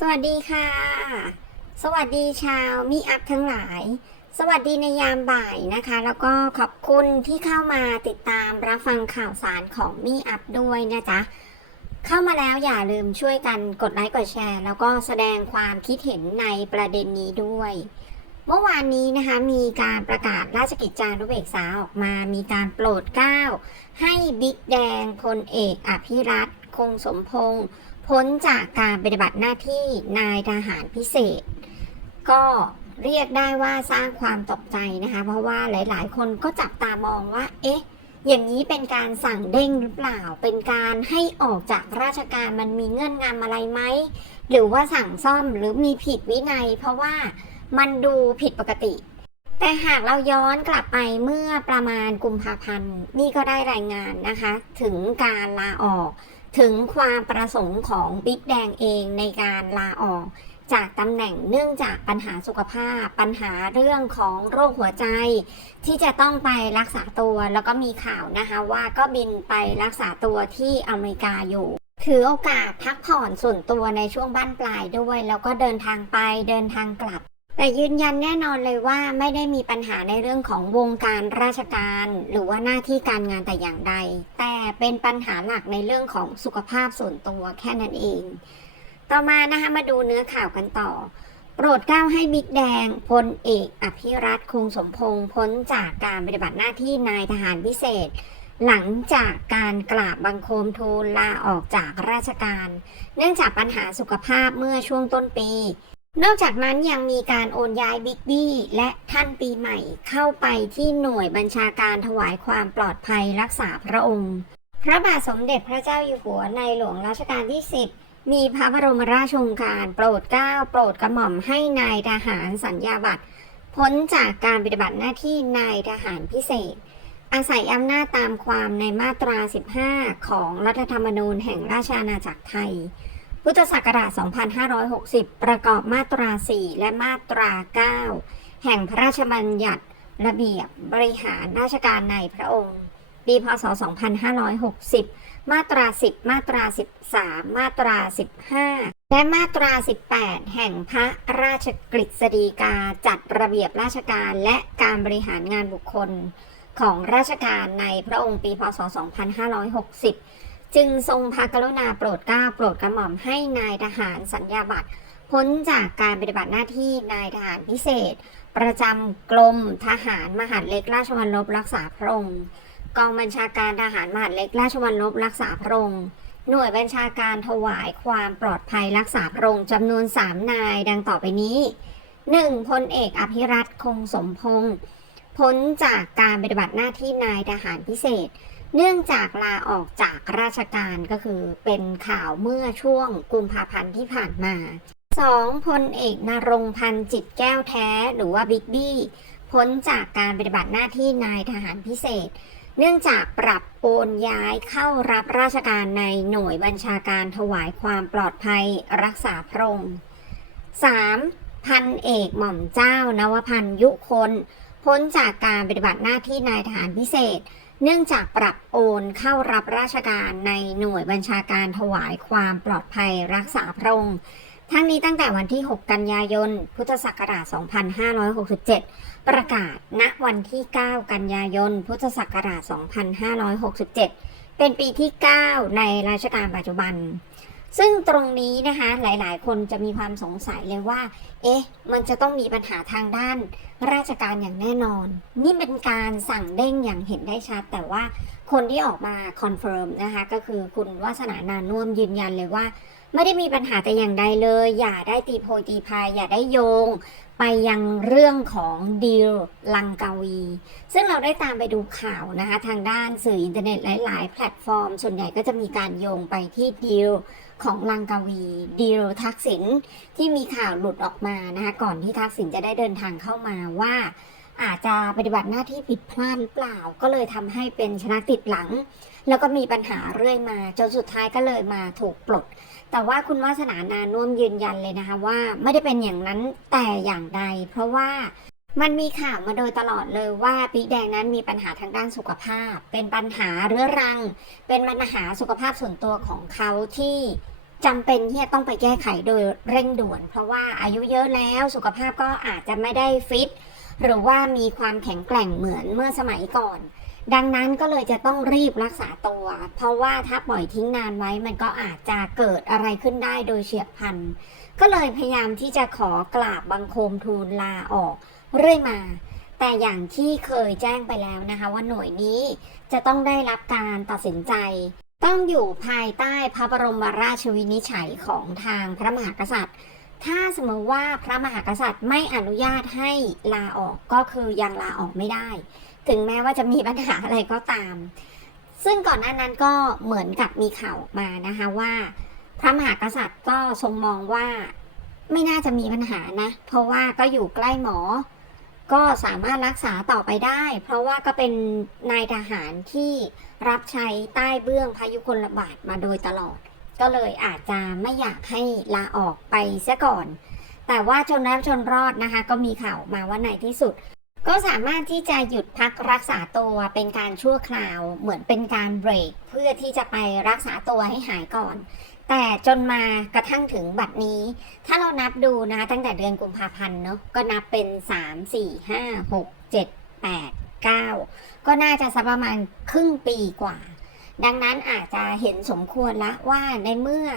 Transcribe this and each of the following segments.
สวัสดีค่ะ สวัสดีชาวมีอัพทั้งหลาย สวัสดีในยามบ่ายนะคะ แล้วก็ขอบคุณที่เข้ามาติดตามรับฟังข่าวสารของมีอัพด้วยนะจ๊ะเข้ามาแล้วอย่าลืมช่วยกันกดไลค์กดแชร์ แล้วก็แสดงความคิดเห็นในประเด็นนี้ด้วย เมื่อวานนี้นะคะมีการประกาศราชกิจจานุเบกษาออกมา มีการโปรดเกล้าให้บิ๊กแดงพลเอกอภิรัตคงสมพงษ์ พ้นจากการปฏิบัติหน้าที่นายทหารพิเศษ ก็เรียกได้ว่าสร้างความตกใจนะคะ เพราะว่าหลายๆ คนก็จับตามองว่า เอ๊ะ อย่างนี้เป็นการสั่งเด้งหรือเปล่า เป็นการให้ออกจากราชการมันมีเงื่อนงำอะไรไหม หรือว่าสั่งซ่อมหรือมีผิดวินัย เพราะว่ามันดูผิดปกติ แต่หากเราย้อนกลับไปเมื่อประมาณกุมภาพันธ์ นี่ก็ได้รายงานนะคะ ถึงการลาออก ถึงความประสงค์ของบิ๊กแดงเองในการลาออกจากตำแหน่งเนื่องจากปัญหาสุขภาพ ปัญหาเรื่องของโรคหัวใจ ที่จะต้องไปรักษาตัวแล้วก็มีข่าวนะคะว่าก็บินไปรักษาตัวที่อเมริกาอยู่ ถือโอกาสพักผ่อนส่วนตัวในช่วงบั้นปลายด้วย แล้วก็เดินทางไปเดินทางกลับ แต่ยืนยันแน่นอนเลยว่าไม่ได้มีปัญหาในเรื่องของวงการราชการ หรือว่าหน้าที่การงานแต่อย่างใด แต่เป็นปัญหาหลักในเรื่องของสุขภาพส่วนตัวแค่นั้นเอง ต่อมานะคะมาดูเนื้อข่าวกันต่อ โปรดเกล้าให้บิ๊กแดงพลเอกอภิรัตคงสมพงษ์พ้นจากการปฏิบัติหน้าที่นายทหารพิเศษ หลังจากการกราบบังคมทูลลาออกจากราชการ เนื่องจากปัญหาสุขภาพเมื่อช่วงต้นปี นอกจากนั้นยังมีการโอนย้ายบิ๊กบี้และท่านปีใหม่เข้าไปที่หน่วยบัญชาการถวายความปลอดภัยรักษาพระองค์ พระบาทสมเด็จพระเจ้าอยู่หัวในหลวงรัชกาลที่ 10 มีพระบรมราชโองการโปรดเกล้าโปรดกระหม่อมให้นายทหารสัญญาบัตรพ้นจากการปฏิบัติหน้าที่นายทหารพิเศษ อาศัยอำนาจตามความในมาตรา 15 ของรัฐธรรมนูญแห่งราชอาณาจักรไทย พุทธศักราช 2560 ประกอบมาตรา 4 และมาตรา 9 แห่งพระราชบัญญัติระเบียบบริหารราชการในพระองค์ ปีพศ 2560 มาตรา 10 มาตรา 13 มาตรา 15 และมาตรา 18 แห่งพระราชกฤษฎีกาจัดระเบียบราชการและการบริหารงานบุคคลของราชการในพระองค์ปีพศ 2560 จึงทรงพระกรุณาโปรดเกล้าโปรดกระหม่อมให้นายทหารสัญญาบัตรพ้นจากการปฏิบัติหน้าที่นายทหารพิเศษ ประจำกรมทหารมหาดเล็กราชวัลลบรักษาพระองค์กองบัญชาการทหารมหาดเล็กราชวัลลบรักษาพระองค์หน่วยบัญชาการถวายความปลอดภัยรักษาพระองค์จำนวน 3 นายดังต่อไปนี้ 1. พลเอกอภิรัตคงสมพงษ์พ้นจากการปฏิบัติหน้าที่นายทหารพิเศษ เนื่องจากลาออกจากราชการก็คือเป็นข่าวเมื่อช่วงกุมภาพันธ์ที่ผ่านมา 2. พลเอกนรงพันธ์จิตแก้วแท้ หรือว่าบิ๊กบี้พ้นจากการปฏิบัติหน้าที่นายทหารพิเศษ เนื่องจากปรับโอนย้ายเข้ารับราชการในหน่วยบัญชาการถวายความปลอดภัยรักษาพระองค์ 3. พันเอกหม่อมเจ้านวพันธ์ยุคนพ้นจากการปฏิบัติหน้าที่นายทหารพิเศษ เนื่องจากปรับโอนเข้ารับราชการในหน่วยบัญชาการถวายความปลอดภัยรักษาพระองค์ ทั้งนี้ตั้งแต่วันที่ 6 กันยายน พุทธศักราช 2567 ประกาศณวันที่ 9 กันยายน พุทธศักราช 2567 เป็นปีที่ 9 ในราชการปัจจุบัน ซึ่งตรงนี้นะคะหลายๆ คนจะมีความสงสัยเลยว่า เอ๊ะ มันจะต้องมีปัญหาทางด้าน ราชการอย่างแน่นอน นี่เป็นการสั่งเด้งอย่างเห็นได้ชัด แต่ว่าคนที่ออกมาคอนเฟิร์มนะคะ ก็คือคุณวาสนานานุ่มยืนยันเลยว่า ไม่ได้มีปัญหาแต่อย่างใดเลย อย่าได้ตีโพยตีพายอย่าได้โยง ไปยังเรื่องของดีลลังกาวี ซึ่งเราได้ตามไปดูข่าวนะคะ ทางด้านสื่ออินเทอร์เน็ตหลาย ๆ แพลตฟอร์ม ส่วนใหญ่ก็จะมีการโยงไปที่ดีล ของลังกาวีดีลทักษิณที่มีข่าวหลุดออกมานะคะก่อนที่ทักษิณจะได้เดินทางเข้ามาว่า อาจจะปฏิบัติหน้าที่ผิดพลาดหรือเปล่า ก็เลยทำให้เป็นชนะติดหลัง แล้วก็มีปัญหาเรื่อยมา จนสุดท้ายก็เลยมาถูกปลด แต่ว่าคุณวาสนานานุ่มยืนยันเลยนะคะว่าไม่ได้เป็นอย่างนั้นแต่อย่างใด เพราะว่ามันมีข่าวมาโดยตลอดเลยว่าปีแดงนั้นมีปัญหาทางด้านสุขภาพ เป็นปัญหาเรื้อรัง เป็นปัญหาสุขภาพส่วนตัวของเขาที่ จำเป็นที่จะต้องไปแก้ไขโดยเร่งด่วน เพราะว่าอายุเยอะแล้วสุขภาพก็อาจจะไม่ได้ฟิตหรือว่ามีความแข็งแกร่งเหมือนเมื่อสมัยก่อน ดังนั้นก็เลยจะต้องรีบรักษาตัว เพราะว่าถ้าปล่อยทิ้งนานไว้มันก็อาจจะเกิดอะไรขึ้นได้โดยเฉียบพลัน ก็เลยพยายามที่จะขอกราบบังคมทูลลาออกเรื่อยมาแต่อย่างที่เคยแจ้งไปแล้วนะคะ ว่าหน่วยนี้จะต้องได้รับการตัดสินใจ ต้องอยู่ภายใต้พระบรมราชวินิจฉัยของทางพระมหากษัตริย์ ถ้าสมมติว่าพระมหากษัตริย์ไม่อนุญาตให้ลาออกก็คือยังลาออกไม่ได้ ถึงแม้ว่าจะมีปัญหาอะไรก็ตาม ซึ่งก่อนหน้านั้นก็เหมือนกับมีข่าวมานะคะว่า พระมหากษัตริย์ก็ทรงมองว่าไม่น่าจะมีปัญหานะ เพราะว่าก็อยู่ใกล้หมอ ก็สามารถรักษาต่อไปได้ เพราะว่าก็เป็นนายทหารที่รับใช้ใต้เบื้องพายุคนระบาดมาโดยตลอด ก็เลยอาจจะไม่อยากให้ลาออกไปเสียก่อน แต่ว่าจนแล้วจนรอดนะคะ ก็มีข่าวมาว่าในที่สุด ก็สามารถที่จะหยุดพักรักษาตัวเป็นการชั่วคราว เหมือนเป็นการเบรกเพื่อที่จะไปรักษาตัวให้หายก่อน แต่จนมากระทั่งถึงบัดนี้ ถ้าเรานับดูนะคะตั้งแต่เดือนกุมภาพันธ์เนาะก็นับเป็น 3 4 5 6 7 8 9 ก็น่าจะสักประมาณครึ่งปีกว่า ดังนั้นอาจจะเห็นสมควรละว่าในเมื่อ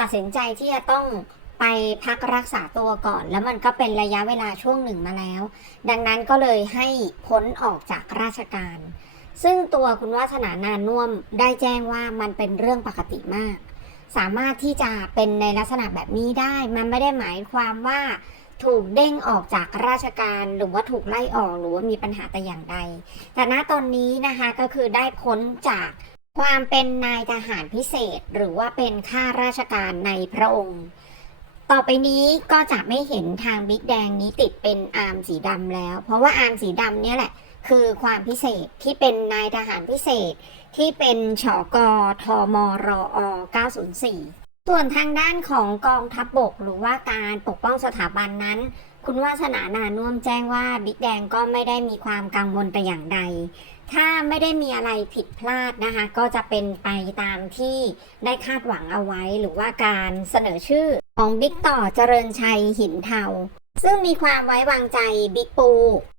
ตัดสินใจที่จะต้องไปพักรักษาตัวก่อน แล้วมันก็เป็นระยะเวลาช่วงหนึ่งมาแล้ว ดังนั้นก็เลยให้พ้นออกจากราชการ ซึ่งตัวคุณวาสนานานุ่มได้แจ้งว่ามันเป็นเรื่องปกติมาก สามารถที่จะเป็นในลักษณะแบบนี้ได้ มันไม่ได้หมายความว่าถูกเด้งออกจากราชการหรือว่าถูกไล่ออกหรือว่ามีปัญหาแต่อย่างใด แต่ณตอนนี้นะคะก็คือได้พ้นจากความเป็นนายทหารพิเศษหรือว่าเป็นข้าราชการในพระองค์ ต่อไปนี้ก็จะไม่เห็นทางบิ๊กแดงนี้ติดเป็นอาร์มสีดำแล้ว เพราะว่าอาร์มสีดำเนี่ยแหละ คือความพิเศษที่เป็นนายทหารพิเศษ ที่เป็นชกทมรอ 904 ส่วนทางด้านของกองทัพบบกหรือว่าการปกป้องสถาบันนั้น คุณวาสนานานุ่มแจ้งว่าบิ๊กแดงก็ไม่ได้มีความกังวลแต่อย่างใด ถ้าไม่ได้มีอะไรผิดพลาดนะคะ ก็จะเป็นไปตามที่ได้คาดหวังเอาไว้ หรือว่าการเสนอชื่อของบิ๊กต่อเจริญชัยหินเทาซึ่งมีความไว้วางใจบิ๊กปู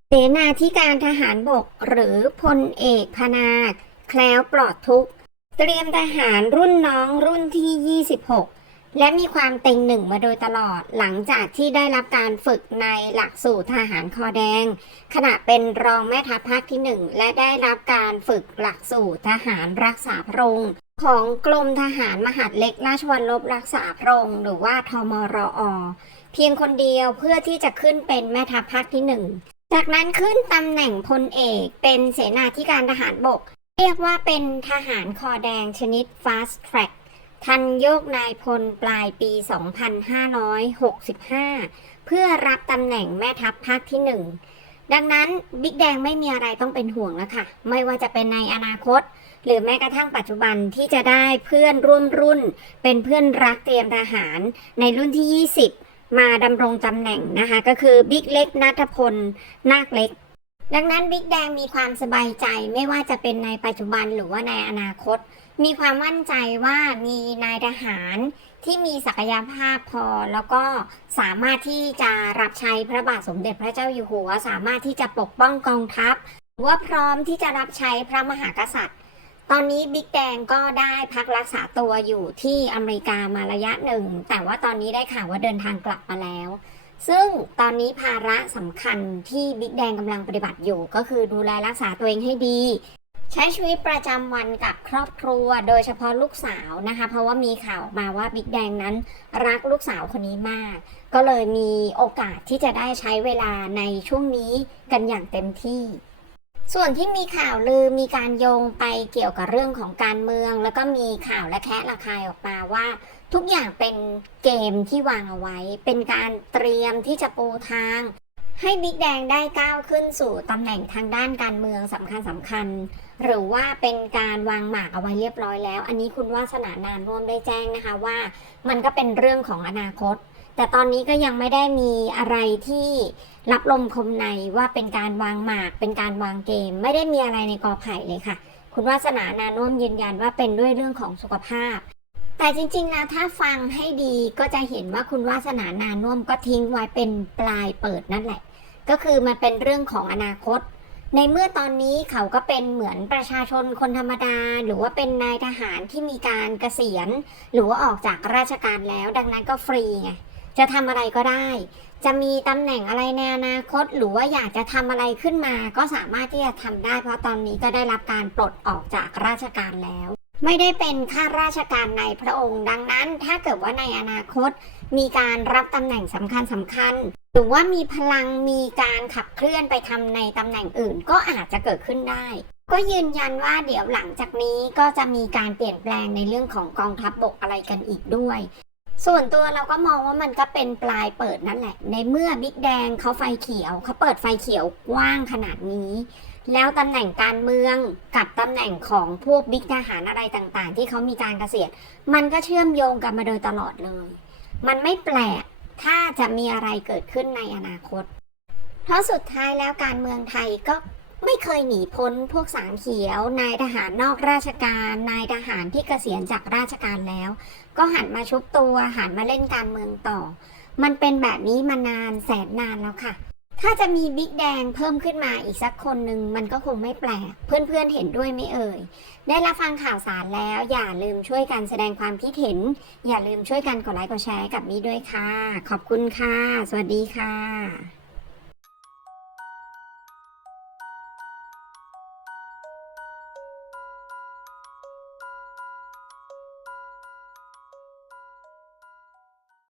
เสนาธิการทหารบกหรือพลเอกพนาคแคล้วปลอดทุกข์ เตรียมทหารรุ่นน้องรุ่นที่ 26 และมีความเต็งหนึ่งมาโดยตลอดหลังจากที่ได้รับการฝึกในหลักสูตรทหารคอแดง ขณะเป็นรองแม่ทัพภาคที่ 1 และได้รับการฝึกหลักสูตรทหารรักษาพระองค์ของกรมทหารมหาดเล็กราชวัลลบรักษาพระองค์หรือว่าทมรอ เพียงคนเดียวเพื่อที่จะขึ้นเป็นแม่ทัพภาคที่หนึ่ง จากนั้นขึ้นตำแหน่งพลเอกเป็นเสนาธิการทหารบก เรียกว่าเป็นทหารคอแดงชนิด fast track ทันโยกนายพลปลายปี 2565 เพื่อรับตำแหน่งแม่ทัพภาคที่หนึ่งดังนั้นบิ๊กแดงไม่มีอะไรต้องเป็นห่วงแล้วค่ะ ไม่ว่าจะเป็นในอนาคต หรือแม้กระทั่งปัจจุบันที่จะได้เพื่อนร่วมรุ่น เป็นเพื่อนรักเตรียมทหารในรุ่นที่ 20 มาดำรงตำแหน่งนะคะ ก็คือบิ๊กเล็กนัทพลนาคเล็ก ดังนั้นบิ๊กแดงมีความสบายใจไม่ว่าจะเป็นในปัจจุบันหรือว่าในอนาคต มีความมั่นใจว่ามีนายทหารที่มีศักยภาพพอ แล้วก็สามารถที่จะรับใช้พระบาทสมเด็จพระเจ้าอยู่หัว สามารถที่จะปกป้องกองทัพ ว่าพร้อมที่จะรับใช้พระมหากษัตริย์ ตอนนี้บิ๊กแดงก็ได้พักรักษาตัวอยู่ที่อเมริกามาระยะหนึ่ง แต่ว่าตอนนี้ได้ข่าวว่าเดินทางกลับมาแล้ว ซึ่งตอนนี้ภาระสำคัญที่บิ๊กแดงกำลังปฏิบัติอยู่ ก็คือดูแลรักษาตัวเองให้ดี ใช้ชีวิตประจำวันกับครอบครัว โดยเฉพาะลูกสาวนะคะ เพราะว่ามีข่าวมาว่าบิ๊กแดงนั้นรักลูกสาวคนนี้มาก ก็เลยมีโอกาสที่จะได้ใช้เวลาในช่วงนี้กันอย่างเต็มที่ ส่วนที่มีข่าวลือมีการโยงไปเกี่ยวกับเรื่องของการเมือง แล้วก็มีข่าวและแคะระคายออกมาว่า ทุกอย่างเป็นเกมที่วางเอาไว้ เป็นการเตรียมที่จะปูทาง ให้บิ๊กแดงได้ก้าวขึ้นสู่ตำแหน่งทางด้านการเมืองสำคัญสำคัญ หรือว่าเป็นการวางหมากเอาไว้เรียบร้อยแล้ว อันนี้คุณวาสนานานร่วมได้แจ้งนะคะว่า มันก็เป็นเรื่องของอนาคต แต่ตอนนี้ก็ยังไม่ได้มีอะไรที่รับลมคมในว่าเป็นการวางหมาก เป็นการวางเกม ไม่ได้มีอะไรในกอไผ่เลยค่ะ คุณวาสนานานุ่มยืนยันว่าเป็นด้วยเรื่องของสุขภาพ แต่จริงๆแล้วถ้าฟังให้ดีก็จะเห็นว่าคุณวาสนานานุ่มก็ทิ้งไว้เป็นปลายเปิดนั่นแหละ ก็คือมันเป็นเรื่องของอนาคตในเมื่อตอนนี้เขาก็เป็นเหมือนประชาชนคนธรรมดา หรือว่าเป็นนายทหารที่มีการเกษียณ หรือว่าออกจากราชการแล้ว ดังนั้นก็ฟรีไง จะทำอะไรก็ได้ จะมีตำแหน่งอะไรในอนาคต หรือว่าอยากจะทำอะไรขึ้นมา ก็สามารถที่จะทำได้ เพราะตอนนี้ก็ได้รับการปลดออกจากราชการแล้ว ไม่ได้เป็นข้าราชการในพระองค์ ดังนั้น ถ้าเกิดว่าในอนาคต มีการรับตำแหน่งสำคัญสำคัญหรือว่ามีพลังมีการขับเคลื่อนไปทำในตำแหน่งอื่น ก็อาจจะเกิดขึ้นได้ ก็ยืนยันว่าเดี๋ยวหลังจากนี้ก็จะมีการเปลี่ยนแปลงในเรื่องของกองทัพบบกอะไรกันอีกด้วย ส่วนตัวเราก็มองว่ามันก็เป็นปลายเปิดนั่นแหละ ในเมื่อบิ๊กแดงเขาไฟเขียวเขาเปิดไฟเขียวกว้างขนาดนี้ แล้วตำแหน่งการเมืองกับตำแหน่งของพวกบิ๊กทหารอะไรต่างๆ ที่เขามีการเกษียณมันก็เชื่อมโยงกันมาโดยตลอดเลย มันไม่แปลกถ้าจะมีอะไรเกิดขึ้นในอนาคต เพราะสุดท้ายแล้วการเมืองไทยก็ ไม่เคยหนีพ้นพวกสามเขียว นายทหารนอกราชการ นายทหารที่เกษียณจากราชการแล้ว ก็หันมาชุบตัวหันมาเล่นการเมืองต่อ มันเป็นแบบนี้มานานแสนนานแล้วค่ะ ถ้าจะมีบิ๊กแดงเพิ่มขึ้นมาอีกสักคนหนึ่งมันก็คงไม่แปลก เพื่อนๆเห็นด้วยไหม่เอ่ย ได้รับฟังข่าวสารแล้ว อย่าลืมช่วยกันแสดงความคิดเห็น อย่าลืมช่วยกันกดไลค์กดแชร์กับนี้ด้วยค่ะ ขอบคุณค่ะ สวัสดีค่ะ